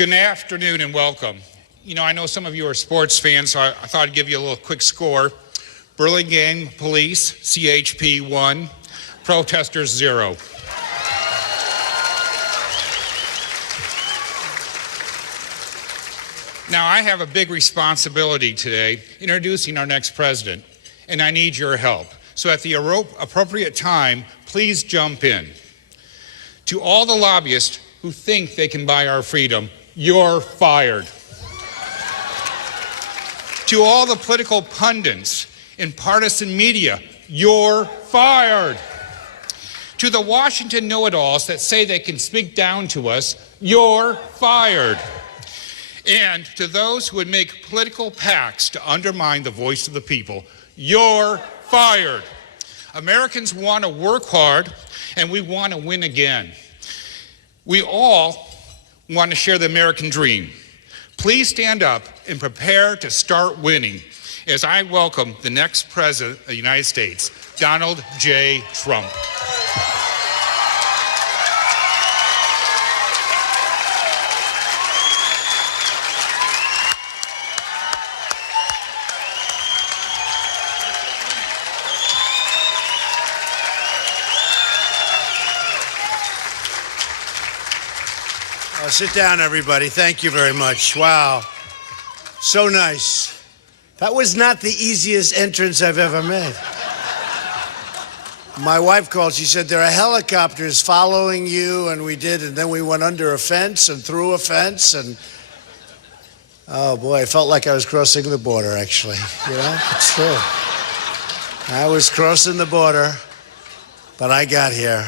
Good afternoon and welcome. You know, I know some of you are sports fans, so I thought I'd give you a little quick score. Burlingame Police, CHP 1, protesters 0. Now, I have a big responsibility today introducing our next president, and I need your help. So at the appropriate time, please jump in. To all the lobbyists who think they can buy our freedom, you're fired. To all the political pundits in partisan media, you're fired. To the Washington know-it-alls that say they can speak down to us, you're fired. And to those who would make political pacts to undermine the voice of the people, you're fired. Americans want to work hard, and we want to win again. We all want to share the American dream. Please stand up and prepare to start winning as I welcome the next President of the United States, Donald J. Trump. Sit down, everybody. Thank you very much. Wow. So nice. That was not the easiest entrance I've ever made. My wife called. She said, there are helicopters following you, and we did, and then we went under a fence and through a fence, and oh, boy, I felt like I was crossing the border, actually. You know, it's true. I was crossing the border, but I got here.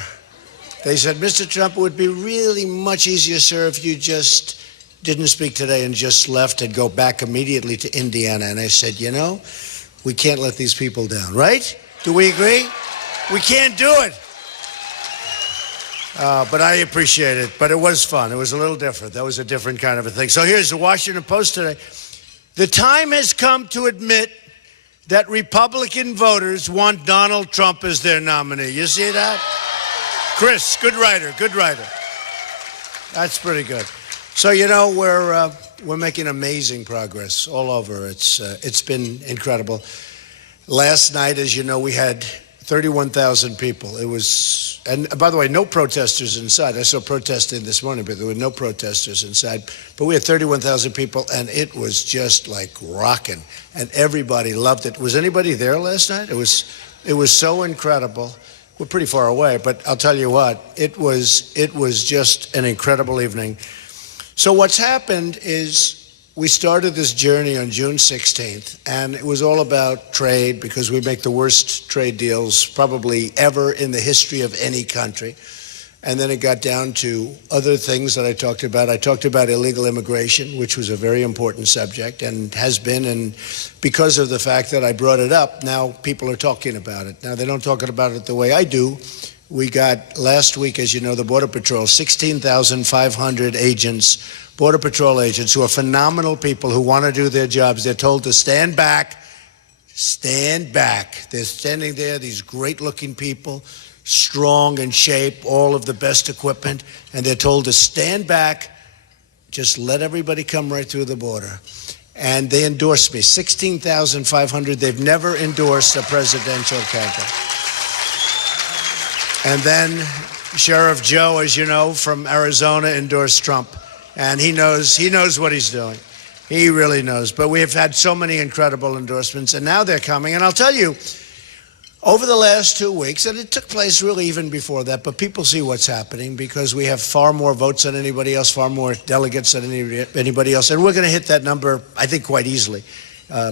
They said, Mr. Trump, it would be really much easier, sir, if you just didn't speak today and just left and go back immediately to Indiana. And I said, you know, we can't let these people down, right? Do we agree? We can't do it. But I appreciate it. But it was fun. It was a little different. That was a different kind of a thing. So here's the Washington Post today. The time has come to admit that Republican voters want Donald Trump as their nominee. You see that? Chris, good writer, good writer. That's pretty good. So, you know, we're making amazing progress all over. It's been incredible. Last night, as you know, we had 31,000 people. It was, and by the way, no protesters inside. I saw protesting this morning, but there were no protesters inside. But we had 31,000 people, and it was just like rocking, and everybody loved it. Was anybody there last night? It was so incredible. We're pretty far away, but I'll tell you what, it was just an incredible evening. So what's happened is we started this journey on June 16th, and it was all about trade because we make the worst trade deals probably ever in the history of any country. And then it got down to other things that I talked about. I talked about illegal immigration, which was a very important subject and has been. And because of the fact that I brought it up, now people are talking about it. Now, they don't talk about it the way I do. We got last week, as you know, the Border Patrol, 16,500 agents, Border Patrol agents, who are phenomenal people who want to do their jobs. They're told to stand back, stand back. They're standing there, these great-looking people, strong in shape, all of the best equipment, and they're told to stand back, just let everybody come right through the border. And they endorsed me, 16,500. They've never endorsed a presidential candidate. And then Sheriff Joe, as you know, from Arizona, endorsed Trump. And he knows what he's doing. He really knows. But we have had so many incredible endorsements, and now they're coming. And I'll tell you, over the last 2 weeks, and it took place really even before that, but people see what's happening because we have far more votes than anybody else, far more delegates than anybody else. And we're going to hit that number, I think, quite easily.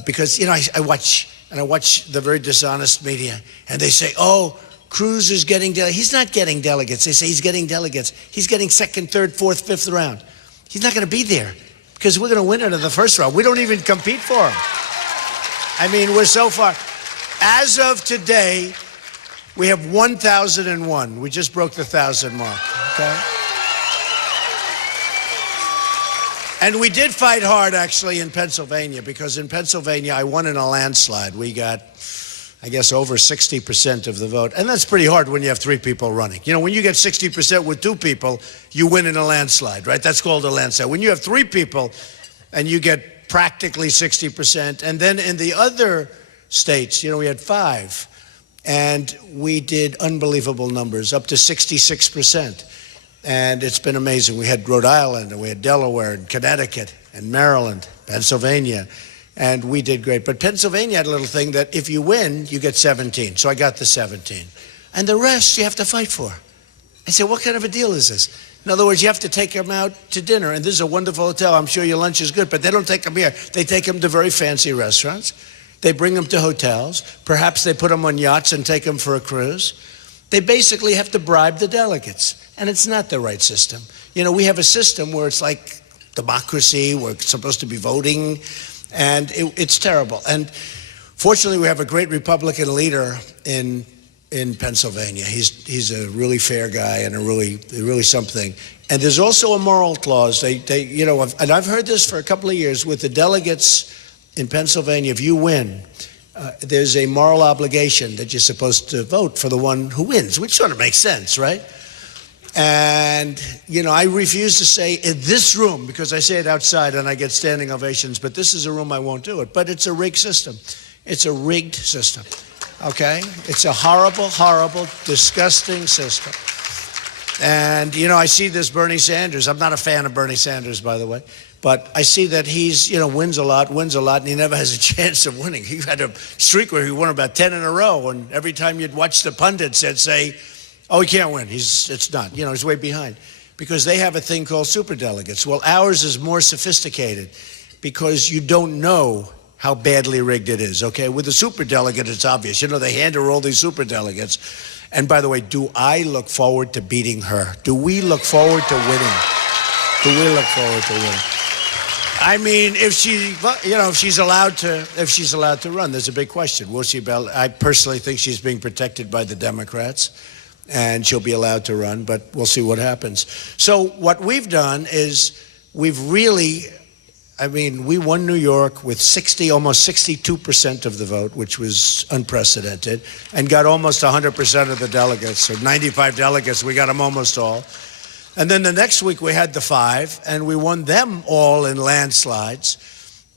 Because, you know, I watch the very dishonest media, and they say, oh, Cruz is getting delegates. He's not getting delegates. They say he's getting delegates. He's getting second, third, fourth, fifth round. He's not going to be there because we're going to win it in the first round. We don't even compete for him. I mean, we're so far. As of today, we have 1,001. We just broke the 1,000 mark, okay? And we did fight hard, actually, in Pennsylvania, because in Pennsylvania, I won in a landslide. We got I guess, over 60% of the vote. And that's pretty hard when you have three people running. You know, when you get 60% with two people, you win in a landslide, right? That's called a landslide. When you have three people and you get practically 60%, and then in the other states, you know, we had 5, and we did unbelievable numbers, up to 66%. And it's been amazing. We had Rhode Island, and we had Delaware, and Connecticut, and Maryland, Pennsylvania, and we did great. But Pennsylvania had a little thing that if you win, you get 17. So I got the 17. And the rest you have to fight for. I said, what kind of a deal is this? In other words, you have to take them out to dinner. And this is a wonderful hotel. I'm sure your lunch is good, but they don't take them here. They take them to very fancy restaurants. They bring them to hotels. Perhaps they put them on yachts and take them for a cruise. They basically have to bribe the delegates. And it's not the right system. You know, we have a system where it's like democracy. We're supposed to be voting. And it's terrible. And fortunately, we have a great Republican leader in Pennsylvania. He's a really fair guy and a really something. And there's also a moral clause. They you know, and I've heard this for a couple of years with the delegates in Pennsylvania. If you win, there's a moral obligation that you're supposed to vote for the one who wins, which sort of makes sense, right? And, you know, I refuse to say in this room, because I say it outside and I get standing ovations, but this is a room I won't do it. But it's a rigged system. It's a rigged system, okay? It's a horrible, horrible, disgusting system. And, you know, I see this Bernie Sanders. I'm not a fan of Bernie Sanders, by the way. But I see that he's, you know, wins a lot, and he never has a chance of winning. He had a streak where he won about 10 in a row, and every time you'd watch the pundits, they'd say, oh, he can't win. It's done. You know, he's way behind. Because they have a thing called superdelegates. Well, ours is more sophisticated because you don't know how badly rigged it is, okay? With a superdelegate, it's obvious. You know, they hand her all these superdelegates. And by the way, do I look forward to beating her? Do we look forward to winning? Do we look forward to winning? I mean, if she's allowed to run, there's a big question. Will she? I personally think she's being protected by the Democrats, and she'll be allowed to run, but we'll see what happens. So what we've done is we won New York with almost 62% of the vote, which was unprecedented, and got almost 100% of the delegates. So 95 delegates, we got them almost all. And then the next week we had the 5, and we won them all in landslides.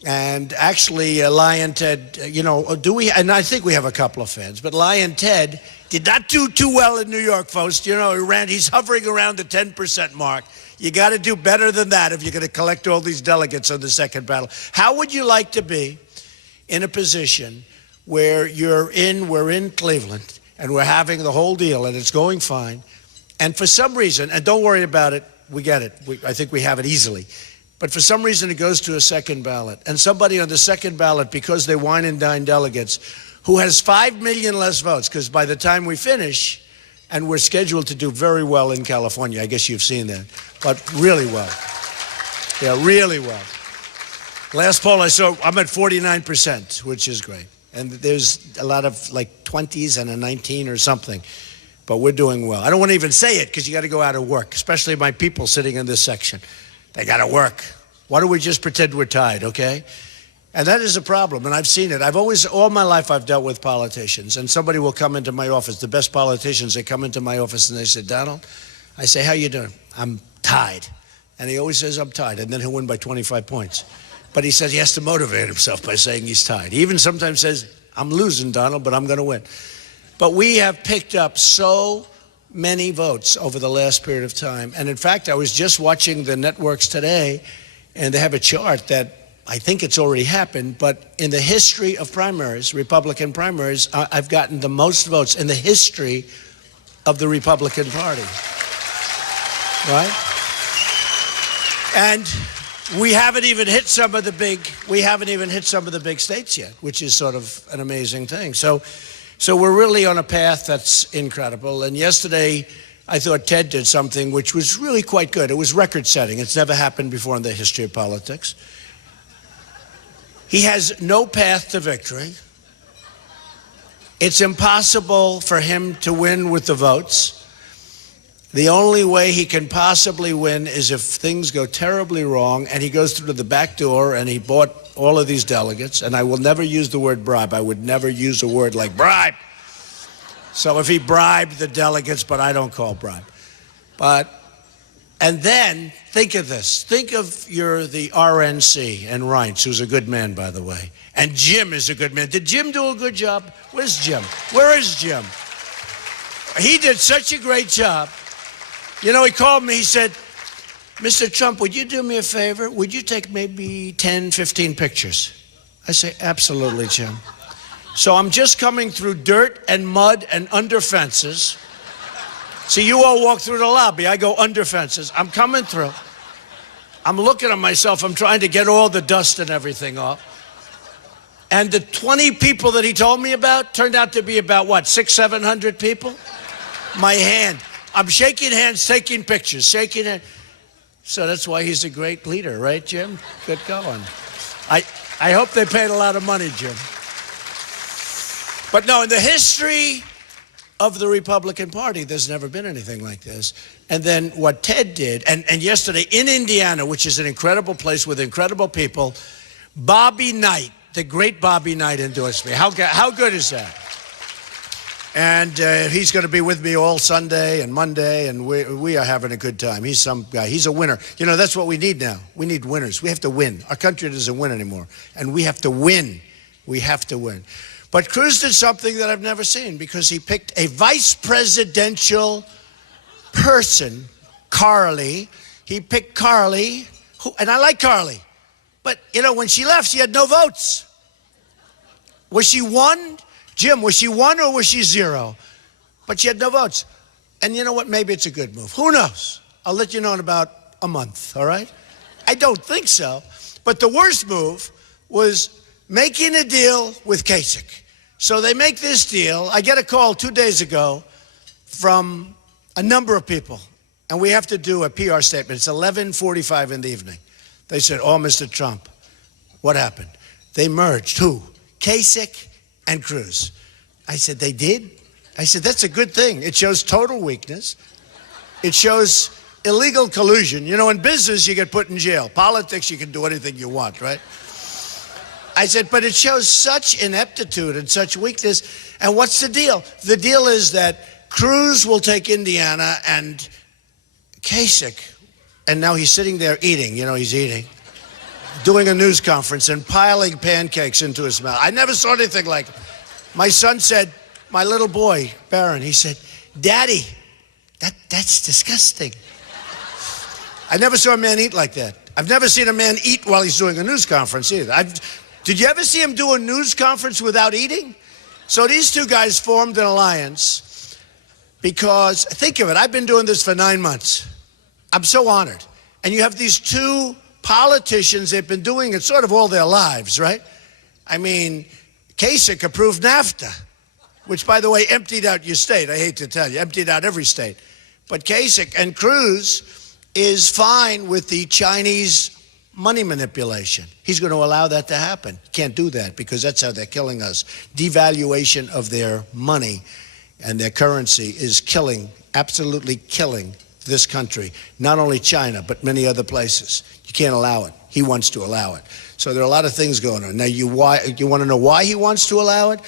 And actually, Lyin' Ted, you know, and I think we have a couple of fans, but Lyin' Ted did not do too well in New York, folks. You know, he's hovering around the 10% mark. You got to do better than that if you're going to collect all these delegates on the second battle. How would you like to be in a position where we're in Cleveland, and we're having the whole deal, and it's going fine, and for some reason, and don't worry about it, we get it. I think we have it easily. But for some reason, it goes to a second ballot. And somebody on the second ballot, because they wine and dine delegates, who has 5 million less votes, because by the time we finish, and we're scheduled to do very well in California, I guess you've seen that, but really well. Yeah, really well. Last poll I saw, I'm at 49%, which is great. And there's a lot of like 20s and a 19 or something. But we're doing well. I don't want to even say it because you got to go out and work, especially my people sitting in this section. They got to work. Why don't we just pretend we're tied, okay? And that is a problem, and I've seen it. All my life I've dealt with politicians, and somebody will come into my office, the best politicians, they come into my office and they say, Donald, I say, how you doing? I'm tied. And he always says, I'm tied, and then he'll win by 25 points. But he says he has to motivate himself by saying he's tied. He even sometimes says, I'm losing, Donald, but I'm going to win. But we have picked up so many votes over the last period of time. And in fact, I was just watching the networks today, and they have a chart that I think it's already happened, but in the history of primaries, Republican primaries, I've gotten the most votes in the history of the Republican Party, right? And we haven't even hit some of the big states yet, which is sort of an amazing thing. So we're really on a path that's incredible. And yesterday, I thought Ted did something which was really quite good. It was record-setting. It's never happened before in the history of politics. He has no path to victory. It's impossible for him to win with the votes. The only way he can possibly win is if things go terribly wrong and he goes through the back door and he bought all of these delegates, and I will never use the word bribe. I would never use a word like bribe. So if he bribed the delegates, but I don't call bribe. And then, think of this. Think of the RNC and Reince, who's a good man, by the way. And Jim is a good man. Did Jim do a good job? Where's Jim? Where is Jim? He did such a great job. You know, he called me, he said, Mr. Trump, would you do me a favor? Would you take maybe 10, 15 pictures? I say, absolutely, Jim. So I'm just coming through dirt and mud and under fences. See, you all walk through the lobby. I go under fences. I'm coming through. I'm looking at myself. I'm trying to get all the dust and everything off. And the 20 people that he told me about turned out to be about, what, 600, 700 people? My hand. I'm shaking hands, taking pictures, shaking hands. So that's why he's a great leader, right, Jim? Good going. I hope they paid a lot of money, Jim. But no, in the history of the Republican Party, there's never been anything like this. And then what Ted did, and yesterday in Indiana, which is an incredible place with incredible people, Bobby Knight, the great Bobby Knight, endorsed me. How good is that? And he's going to be with me all Sunday and Monday, and we are having a good time. He's some guy. He's a winner. You know, that's what we need now. We need winners. We have to win. Our country doesn't win anymore, and we have to win. We have to win. But Cruz did something that I've never seen, because he picked a vice presidential person, Carly. He picked Carly, and I like Carly. But, you know, when she left, she had no votes. Was she one? Jim, was she one or was she zero? But she had no votes. And you know what? Maybe it's a good move. Who knows? I'll let you know in about a month, all right? I don't think so. But the worst move was making a deal with Kasich. So they make this deal. I get a call 2 days ago from a number of people, and we have to do a PR statement. It's 11:45 in the evening. They said, oh, Mr. Trump, what happened? They merged. Who? Kasich and Cruz. I said, they did? I said, that's a good thing. It shows total weakness. It shows illegal collusion. You know, in business, you get put in jail. Politics, you can do anything you want, right? I said, but it shows such ineptitude and such weakness. And what's the deal? The deal is that Cruz will take Indiana, and Kasich, and now he's sitting there eating, you know, he's eating, doing a news conference and piling pancakes into his mouth. I never saw anything like it. My son said, my little boy, Barron, he said, Daddy, that's disgusting. I never saw a man eat like that. I've never seen a man eat while he's doing a news conference either. Did you ever see him do a news conference without eating? So these two guys formed an alliance because, think of it, I've been doing this for 9 months. I'm so honored. And you have these two politicians, they've been doing it sort of all their lives, right? I mean, Kasich approved NAFTA, which, by the way, emptied out your state. I hate to tell you, emptied out every state. But Kasich and Cruz is fine with the Chinese money manipulation. He's going to allow that to happen. Can't do that because that's how they're killing us. Devaluation of their money and their currency is killing, absolutely killing this country. Not only China, but many other places. You can't allow it. He wants to allow it. So there are a lot of things going on. Now, you want to know why he wants to allow it?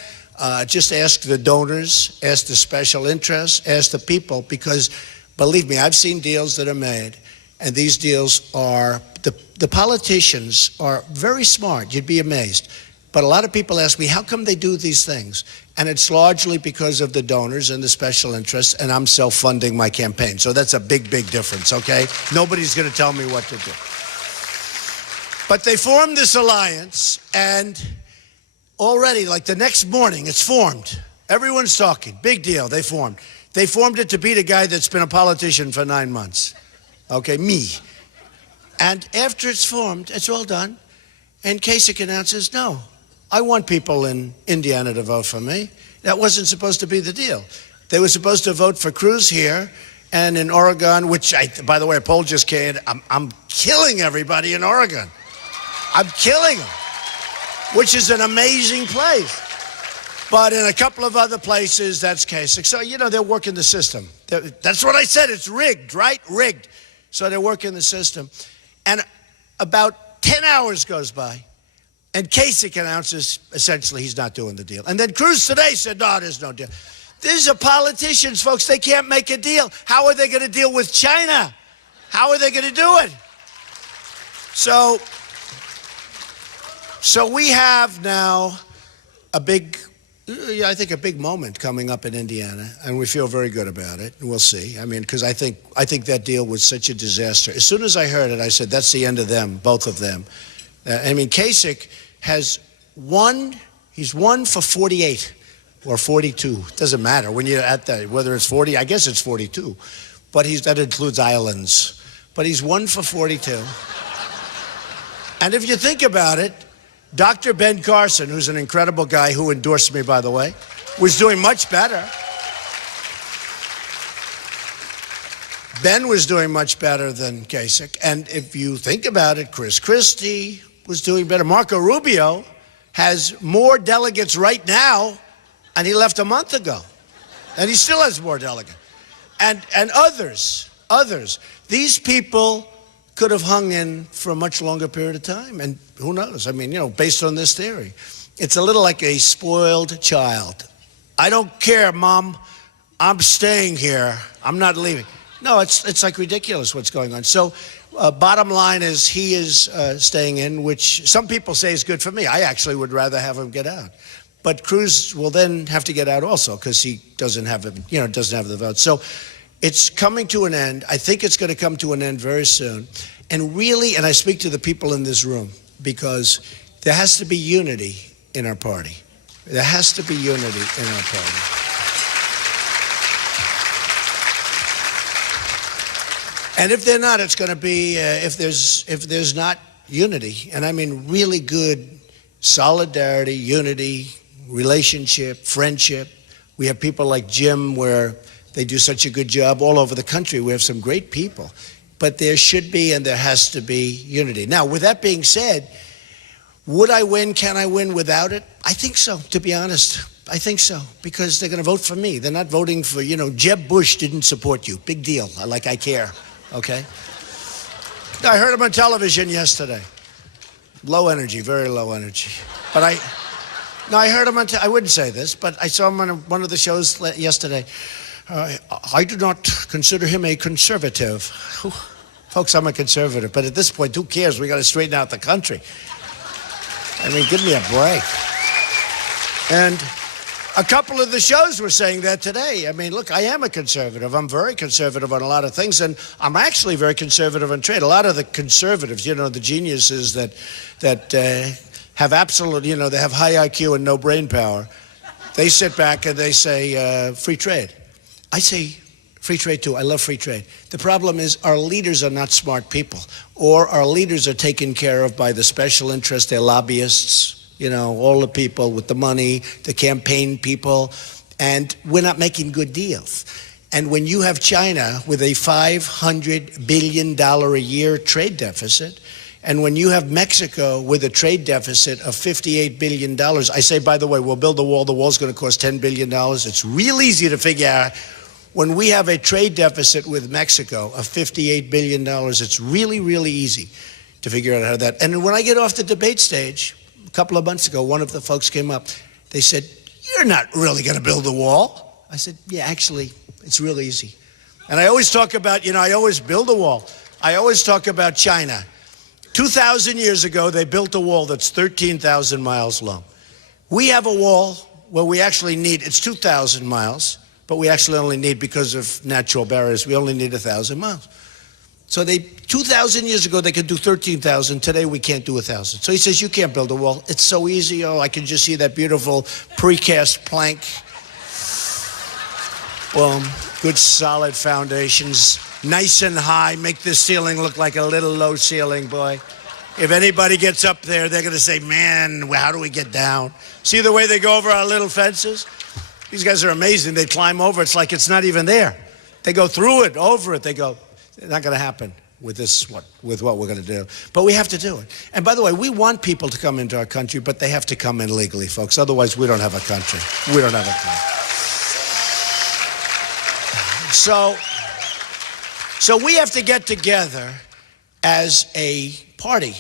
Just ask the donors, ask the special interests, ask the people, because believe me, I've seen deals that are made, and these deals are, the politicians are very smart. You'd be amazed. But a lot of people ask me, how come they do these things? And it's largely because of the donors and the special interests, and I'm self-funding my campaign. So that's a big, big difference, okay? Nobody's going to tell me what to do. But they formed this alliance, and already, like the next morning, it's formed. Everyone's talking. Big deal. They formed. They formed it to beat a guy that's been a politician for 9 months. Okay, me. And after it's formed, it's all done. And Kasich announces, no, I want people in Indiana to vote for me. That wasn't supposed to be the deal. They were supposed to vote for Cruz here and in Oregon, which, by the way, a poll just came. I'm killing everybody in Oregon. I'm killing them, which is an amazing place. But in a couple of other places, that's Kasich. So, you know, they're working the system. That's what I said. It's rigged, right? Rigged. So they're working the system. And about 10 hours goes by. And Kasich announces essentially he's not doing the deal. And then Cruz today said, no, there's no deal. These are politicians, folks. They can't make a deal. How are they going to deal with China? How are they going to do it? So we have now a big moment coming up in Indiana, and we feel very good about it. And we'll see. I mean, because I think that deal was such a disaster. As soon as I heard it, I said, that's the end of them, both of them. I mean, Kasich has won. He's won for 48 or 42. It doesn't matter when you're at that, whether it's 40. I guess it's 42, but that includes islands. But he's won for 42. And if you think about it, Dr. Ben Carson, who's an incredible guy who endorsed me, by the way, was doing much better. Ben was doing much better than Kasich. And if you think about it, Chris Christie was doing better. Marco Rubio has more delegates right now, and he left a month ago. And he still has more delegates. And others. These people could have hung in for a much longer period of time. And who knows? I mean, based on this theory, it's a little like a spoiled child. I don't care, Mom. I'm staying here. I'm not leaving. No, it's like ridiculous what's going on. So bottom line is he is staying in, which some people say is good for me. I actually would rather have him get out. But Cruz will then have to get out also because he doesn't have the vote. So it's coming to an end. I think it's going to come to an end very soon. And really, and I speak to the people in this room, because there has to be unity in our party. There has to be unity in our party. And if they're not, it's going to be, if there's not unity, and I mean really good solidarity, unity, relationship, friendship. We have people like Jim where they do such a good job all over the country. We have some great people. But there should be and there has to be unity. Now, with that being said, would I win? Can I win without it? I think so, to be honest. I think so, because they're going to vote for me. They're not voting for, Jeb Bush didn't support you. Big deal. I care, okay? I heard him on television yesterday. Low energy, very low energy. But I heard him on, I wouldn't say this, but I saw him on one of the shows yesterday. I do not consider him a conservative. Folks, I'm a conservative, but at this point, who cares? We got to straighten out the country. I mean, give me a break. And a couple of the shows were saying that today. I mean, look, I am a conservative. I'm very conservative on a lot of things, and I'm actually very conservative on trade. A lot of the conservatives, the geniuses that have absolute, they have high IQ and no brain power, they sit back and they say free trade. I say free trade too. I love free trade. The problem is our leaders are not smart people, or our leaders are taken care of by the special interests, their lobbyists, all the people with the money, the campaign people, and we're not making good deals. And when you have China with a $500 billion a year trade deficit, and when you have Mexico with a trade deficit of $58 billion, I say, by the way, we'll build the wall's going to cost $10 billion. It's real easy to figure out. When we have a trade deficit with Mexico of $58 billion, it's really, really easy to figure out how that. And when I get off the debate stage, a couple of months ago, one of the folks came up. They said, "You're not really going to build a wall." I said, "Yeah, actually, it's real easy." And I always talk about, I always build a wall. I always talk about China. 2,000 years ago, they built a wall that's 13,000 miles long. We have a wall where we actually need, it's 2,000 miles. But we actually only need, because of natural barriers, we only need 1,000 miles. So 2,000 years ago, they could do 13,000. Today, we can't do 1,000. So he says, you can't build a wall. It's so easy. Oh, I can just see that beautiful precast plank. Boom. Good solid foundations. Nice and high. Make this ceiling look like a little low ceiling, boy. If anybody gets up there, they're going to say, man, how do we get down? See the way they go over our little fences? These guys are amazing. They climb over. It's like it's not even there. They go through it, over it. They go, it's not going to happen with with what we're going to do. But we have to do it. And by the way, we want people to come into our country, but they have to come in legally, folks. Otherwise, we don't have a country. We don't have a country. So we have to get together as a party,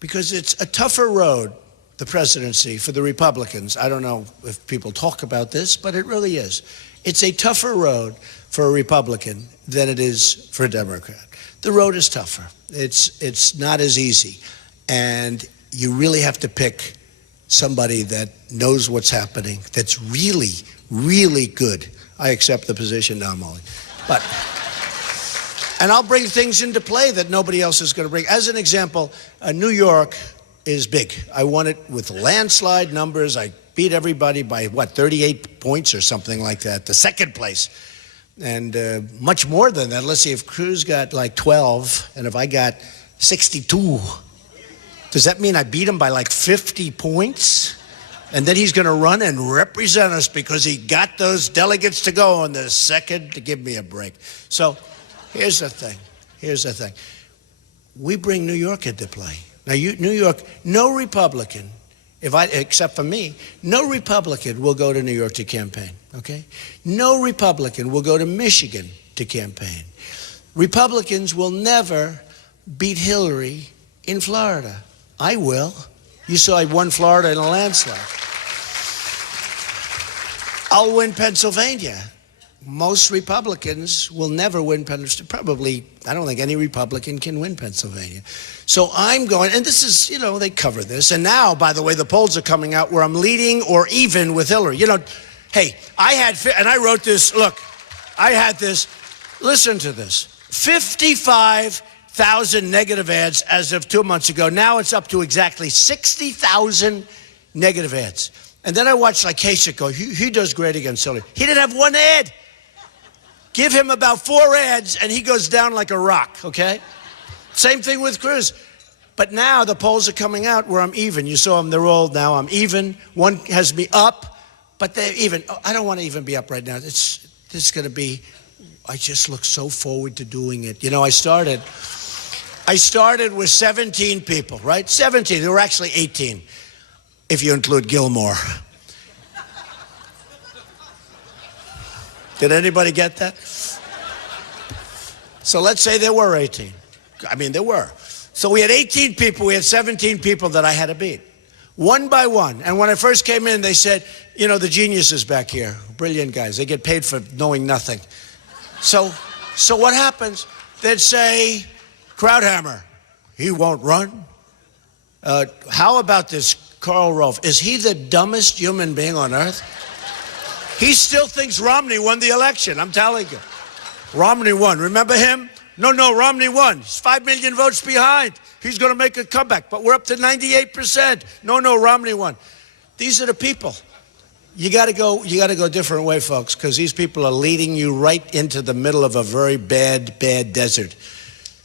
because it's a tougher road the presidency for the Republicans. I don't know if people talk about this, but it really is. It's a tougher road for a Republican than it is for a Democrat. The road is tougher. It's not as easy. And you really have to pick somebody that knows what's happening, that's really, really good. I accept the position now, Molly. And I'll bring things into play that nobody else is going to bring. As an example, New York is big. I won it with landslide numbers. I beat everybody by, 38 points or something like that, the second place. And much more than that. Let's see, if Cruz got like 12, and if I got 62, does that mean I beat him by like 50 points? And then he's going to run and represent us because he got those delegates to go on the second to give me a break. So here's the thing. We bring New York into play. Now, New York, no Republican, except for me, no Republican will go to New York to campaign, okay? No Republican will go to Michigan to campaign. Republicans will never beat Hillary in Florida. I will. You saw I won Florida in a landslide. I'll win Pennsylvania. Most Republicans will never win Pennsylvania. Probably, I don't think any Republican can win Pennsylvania. So I'm going, and this is, they cover this. And now, by the way, the polls are coming out where I'm leading or even with Hillary. Hey, and I wrote this, look, I had this, listen to this, 55,000 negative ads as of 2 months ago. Now it's up to exactly 60,000 negative ads. And then I watched like Kasich go, he does great against Hillary. He didn't have one ad. Give him about 4 ads and he goes down like a rock, okay? Same thing with Cruz. But now the polls are coming out where I'm even. You saw them, they're all now, I'm even. One has me up, but they're even. I don't want to even be up right now. This is going to be, I just look so forward to doing it. I started with 17 people, right? 17, there were actually 18, if you include Gilmore. Did anybody get that? So let's say there were 18. I mean, there were. So we had 18 people, we had 17 people that I had to beat, one by one. And when I first came in, they said, the geniuses back here, brilliant guys, they get paid for knowing nothing. So what happens? They'd say, Krauthammer, he won't run. How about this Karl Rove? Is he the dumbest human being on earth? He still thinks Romney won the election, I'm telling you. Romney won. Remember him? No, Romney won. He's 5 million votes behind. He's going to make a comeback, but we're up to 98%. No, Romney won. These are the people. You got to go a different way, folks, because these people are leading you right into the middle of a very bad desert.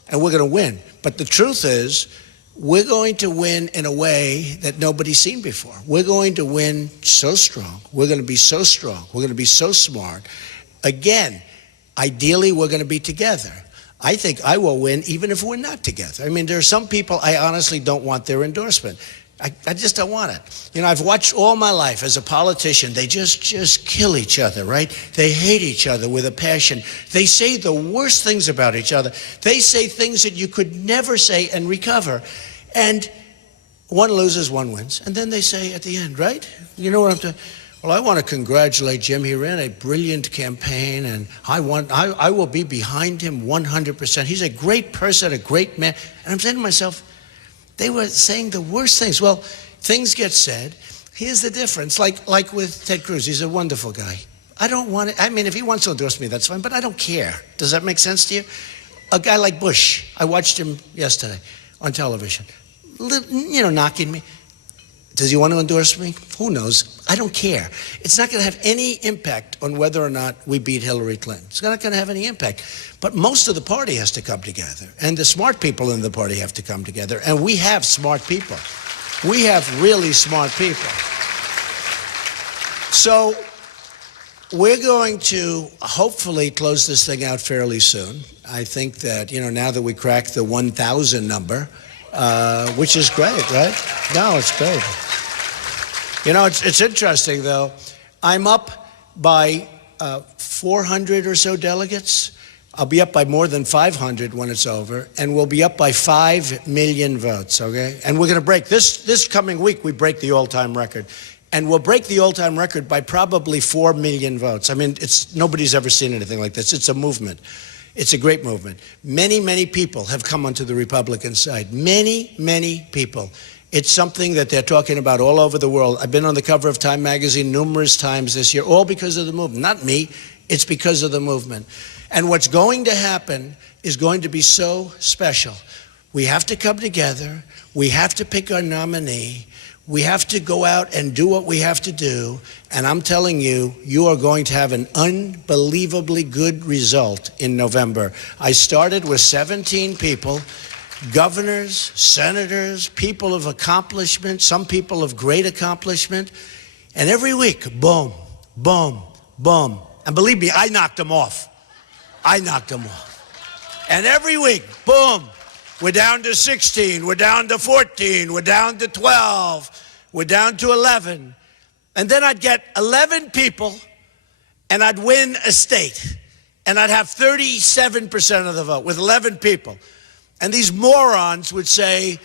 And we're going to win. But the truth is, we're going to win in a way that nobody's seen before. We're going to win so strong. We're going to be so strong. We're going to be so smart. Again, ideally, we're going to be together. I think I will win even if we're not together. I mean, there are some people I honestly don't want their endorsement. I just don't want it. I've watched all my life as a politician, they just kill each other, right? They hate each other with a passion. They say the worst things about each other. They say things that you could never say and recover. And one loses, one wins. And then they say at the end, right? You know what I'm saying? Well, I want to congratulate Jim. He ran a brilliant campaign, and I will be behind him 100%. He's a great person, a great man. And I'm saying to myself, they were saying the worst things. Well, things get said. Here's the difference. Like with Ted Cruz, he's a wonderful guy. I don't want to, I mean, if he wants to endorse me, that's fine, but I don't care. Does that make sense to you? A guy like Bush, I watched him yesterday on television, knocking me. Does he want to endorse me? Who knows? I don't care. It's not going to have any impact on whether or not we beat Hillary Clinton. It's not going to have any impact. But most of the party has to come together. And the smart people in the party have to come together. And we have smart people. We have really smart people. So we're going to hopefully close this thing out fairly soon. I think that, now that we cracked the 1,000 number, which is great, right? No, it's great. It's interesting, though. I'm up by 400 or so delegates. I'll be up by more than 500 when it's over, and we'll be up by 5 million votes, okay? And we're going to break, this coming week, we break the all-time record. And we'll break the all-time record by probably 4 million votes. I mean, nobody's ever seen anything like this. It's a movement. It's a great movement. Many, many people have come onto the Republican side. Many, many people. It's something that they're talking about all over the world. I've been on the cover of Time magazine numerous times this year, all because of the movement. Not me, it's because of the movement. And what's going to happen is going to be so special. We have to come together. We have to pick our nominee. We have to go out and do what we have to do. And I'm telling you, you are going to have an unbelievably good result in November. I started with 17 people, governors, senators, people of accomplishment, some people of great accomplishment. And every week, boom, boom, boom. And believe me, I knocked them off. I knocked them off. And every week, boom. We're down to 16, we're down to 14, we're down to 12, we're down to 11. And then I'd get 11 people, and I'd win a state. And I'd have 37% of the vote with 11 people. And these morons would say,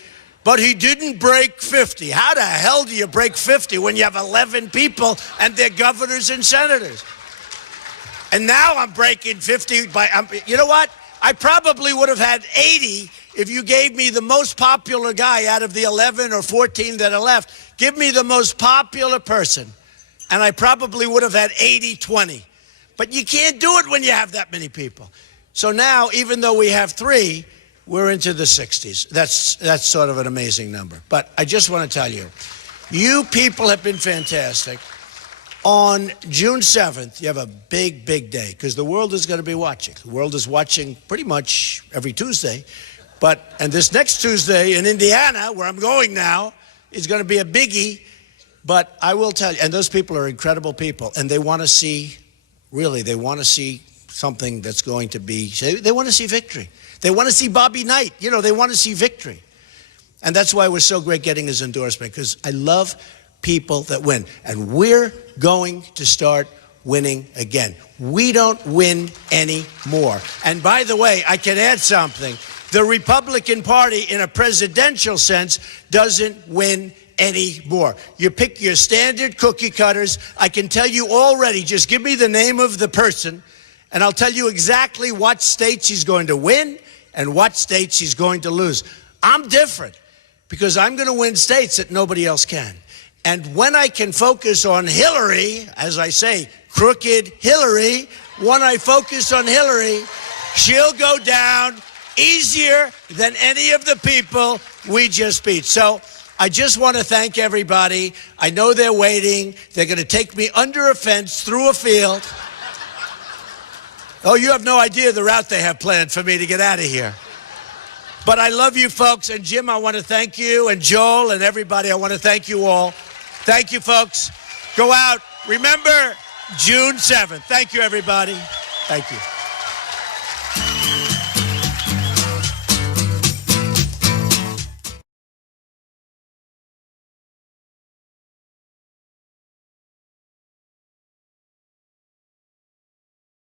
but he didn't break 50. How the hell do you break 50 when you have 11 people and they're governors and senators? And now I'm breaking 50 by, you know what? I probably would have had 80 if you gave me the most popular guy out of the 11 or 14 that are left. Give me the most popular person, and I probably would have had 80-20. But you can't do it when you have that many people. So now, even though we have 3, we're into the 60s. That's sort of an amazing number. But I just want to tell you, you people have been fantastic. On June 7th, you have a big, big day, because the world is going to be watching. The world is watching pretty much every Tuesday. And this next Tuesday in Indiana, where I'm going now, is going to be a biggie. But I will tell you, and those people are incredible people, and they want to see, really, they want to see something that's going to be, they want to see victory. They want to see Bobby Knight. You know, they want to see victory. And that's why it was so great getting his endorsement, because I love people that win. And we're going to start winning again. We don't win anymore. And by the way, I can add something. The Republican Party, in a presidential sense, doesn't win anymore. You pick your standard cookie cutters. I can tell you already, just give me the name of the person, and I'll tell you exactly what states he's going to win and what states he's going to lose. I'm different, because I'm going to win states that nobody else can. And when I can focus on Hillary, as I say, crooked Hillary, when I focus on Hillary, she'll go down easier than any of the people we just beat. So I just want to thank everybody. I know they're waiting. They're going to take me under a fence, through a field. Oh, you have no idea the route they have planned for me to get out of here. But I love you folks. And Jim, I want to thank you. And Joel and everybody, I want to thank you all. Thank you, folks. Go out. Remember, June 7th. Thank you, everybody. Thank you.